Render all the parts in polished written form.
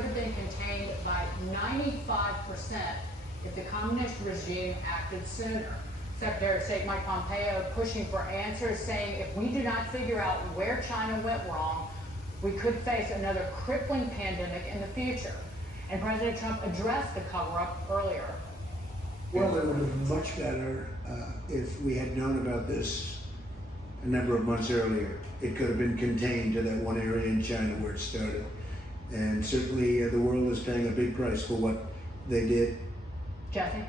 could have been contained by 95% if the communist regime acted sooner. Secretary of State Mike Pompeo pushing for answers, saying if we do not figure out where China went wrong, we could face another crippling pandemic in the future. And President Trump addressed the cover-up earlier. Well, it would have been much better if we had known about this a number of months earlier. It could have been contained to that one area in China where it started. And certainly the world is paying a big price for what they did. Jesse?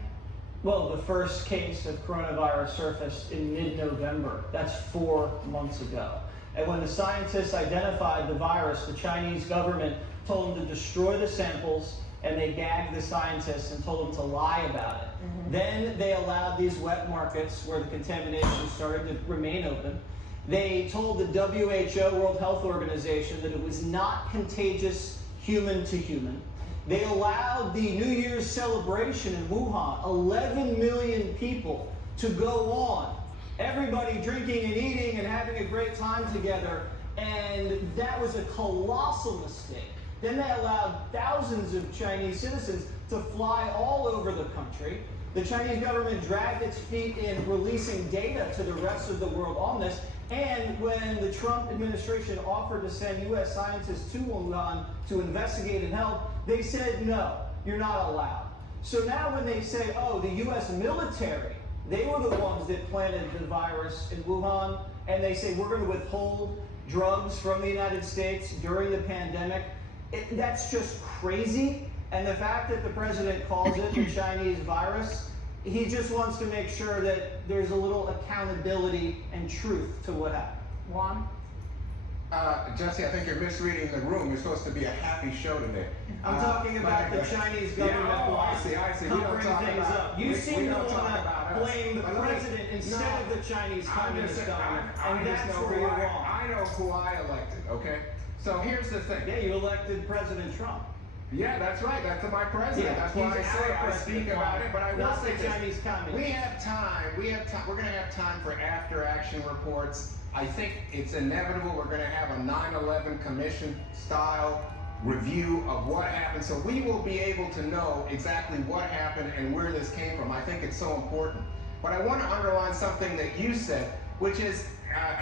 Well, the first case of coronavirus surfaced in mid-November. That's 4 months ago. And when the scientists identified the virus, the Chinese government told them to destroy the samples, and they gagged the scientists and told them to lie about it. Then they allowed these wet markets where the contamination started to remain open. They told the WHO, World Health Organization, that it was not contagious human to human. They allowed the New Year's celebration in Wuhan, 11 million people, to go on. Everybody drinking and eating and having a great time together. And that was a colossal mistake. Then they allowed thousands of Chinese citizens to fly all over the country. The Chinese government dragged its feet in releasing data to the rest of the world on this. And when the Trump administration offered to send U.S. scientists to Wuhan to investigate and help, they said, no, you're not allowed. So now when they say, oh, the U.S. military, they were the ones that planted the virus in Wuhan, and they say we're going to withhold drugs from the United States during the pandemic, that's just crazy. And the fact that the president calls it the Chinese virus, he just wants to make sure that there's a little accountability and truth to what happened. Juan? Jesse, I think you're misreading the room. It's supposed to be a happy show today. I'm talking about the Chinese government. Yeah, oh, I see. We don't talk things about up. You seem to want to blame the But president instead of the Chinese Communist government, I and just that's know where who you're wrong. I know who I elected, okay? So here's the thing. Yeah, you elected President Trump. Yeah, that's right. That's my president. Yeah, that's why I he's say our I speak president, about it. But I will not say the this. Chinese Communists. We have time. We're going to have time for after-action reports. I think it's inevitable. We're going to have a 9/11 commission-style review of what happened, so we will be able to know exactly what happened and where this came from. I think it's so important. But I want to underline something that you said, which is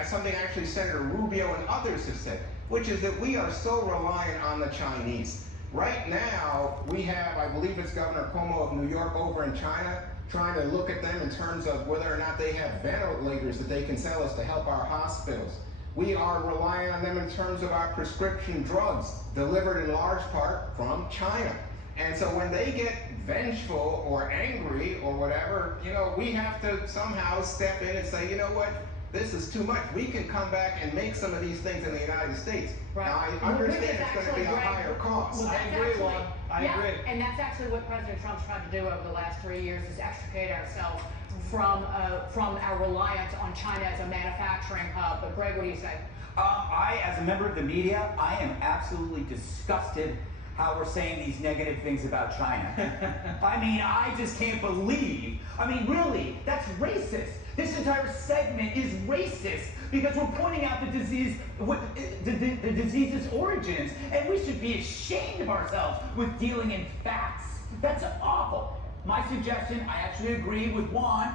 something actually Senator Rubio and others have said, which is that we are so reliant on the Chinese. Right now, we have, I believe it's Governor Cuomo of New York over in China, trying to look at them in terms of whether or not they have ventilators that they can sell us to help our hospitals. We are relying on them in terms of our prescription drugs, delivered in large part from China. And so when they get vengeful or angry or whatever, you know, we have to somehow step in and say, you know what, this is too much. We can come back and make some of these things in the United States. Right. Now, I understand it's going to be a higher cost. Well, I agree, Juan. I agree. And that's actually what President Trump's tried to do over the last 3 years, is extricate ourselves from our reliance on China as a manufacturing hub. But Greg, what do you say? I, as a member of the media, I am absolutely disgusted how we're saying these negative things about China. I mean, I just can't believe. I mean, really, that's racist. This entire segment is racist because we're pointing out the disease, the disease's origins, and we should be ashamed of ourselves with dealing in facts. That's awful. My suggestion, I actually agree with Juan.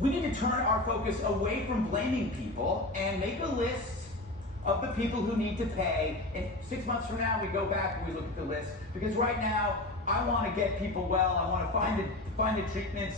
We need to turn our focus away from blaming people and make a list of the people who need to pay. And 6 months from now, we go back and we look at the list. Because right now, I want to get people well. I want to find the treatments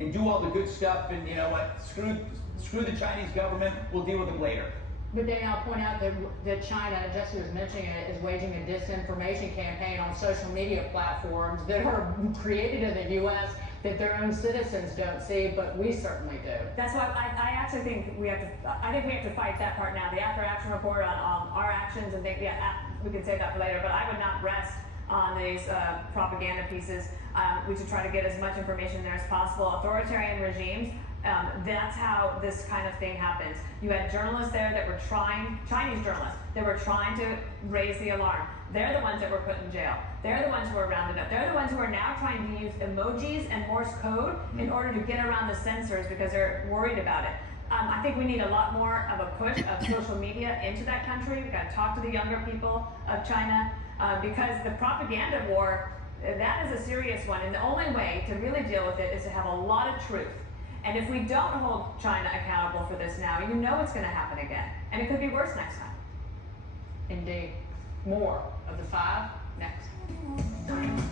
and do all the good stuff. And you know what? Screw the Chinese government. We'll deal with them later. But then I'll point out that China, Jesse was mentioning it, is waging a disinformation campaign on social media platforms that are created in the U.S. that their own citizens don't see, but we certainly do. That's why I actually think we have to fight that part now. The after-action report on our actions and things. Yeah, we can save that for later. But I would not rest on these propaganda pieces. We should try to get as much information there as possible. Authoritarian regimes. That's how this kind of thing happens. You had journalists there that were Chinese journalists, that were trying to raise the alarm. They're the ones that were put in jail. They're the ones who are rounded up. They're the ones who are now trying to use emojis and Morse code in order to get around the censors because they're worried about it. I think we need a lot more of a push of social media into that country. We've got to talk to the younger people of China because the propaganda war, that is a serious one. And the only way to really deal with it is to have a lot of truth. And if we don't hold China accountable for this now, you know it's going to happen again. And it could be worse next time. Indeed. More of the 5 next.